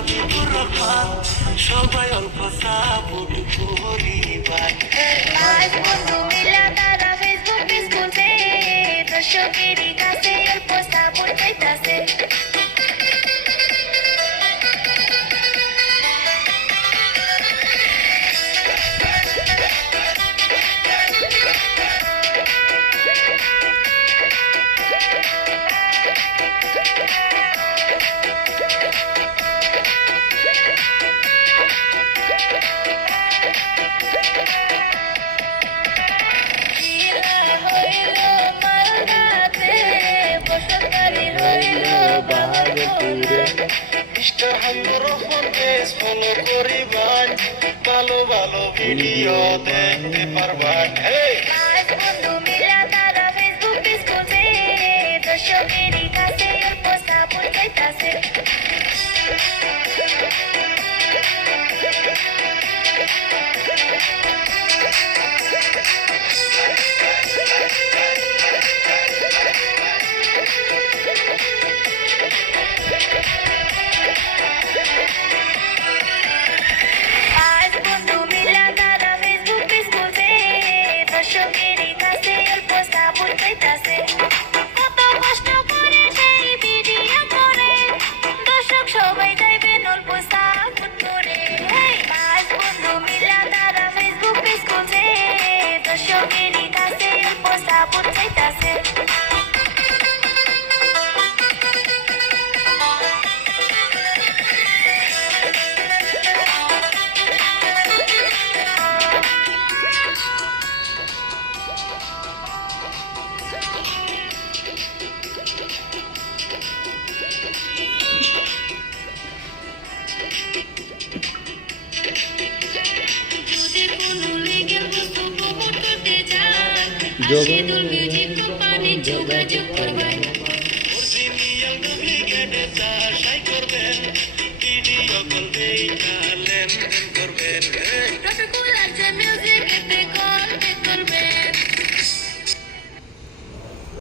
হাবিবুর রহমান সবাই অল্প সাপোর্ট পরিবার আজ বন্ধু মিলা তারা ফেসবুক পেজ খুলছে দর্শকেরই কাছে অল্প সাপোর্ট চাইতাছে mister Habibur Rahman page follow করিবান ভালো ভালো ভিডিও দেখতে পারবান আজ বন্ধু মিলা তারা ফেসবুক পেজ খুলছে দর্শকেরই কাছে অল্প সাপোর্ট চাইতাছে আজ বন্ধু মিলা তারা ফেসবুক পেজ খুলছে দর্শকেরই কাছে অল্প সাপোর্ট চাইতাছে কত কষ্ট করে সেই ভিডিও করে দর্শক সবাই চাইবেন অল্প সাপোর্ট করে আজ বন্ধু মিলা তারা ফেসবুক পেজ খুলছে দর্শকেরই কাছে অল্প সাপোর্ট চাইতাছে যদি কোনো লিগ্যাল বস্তু প্রমোট করতে চান আশিদুল মিউজিক কোম্পানি যোগাযোগ করবেন অরিজিনাল ডুপ্লিকেটে চাষাই করবেন ভিডিও কল দেই লেনদেন করবেন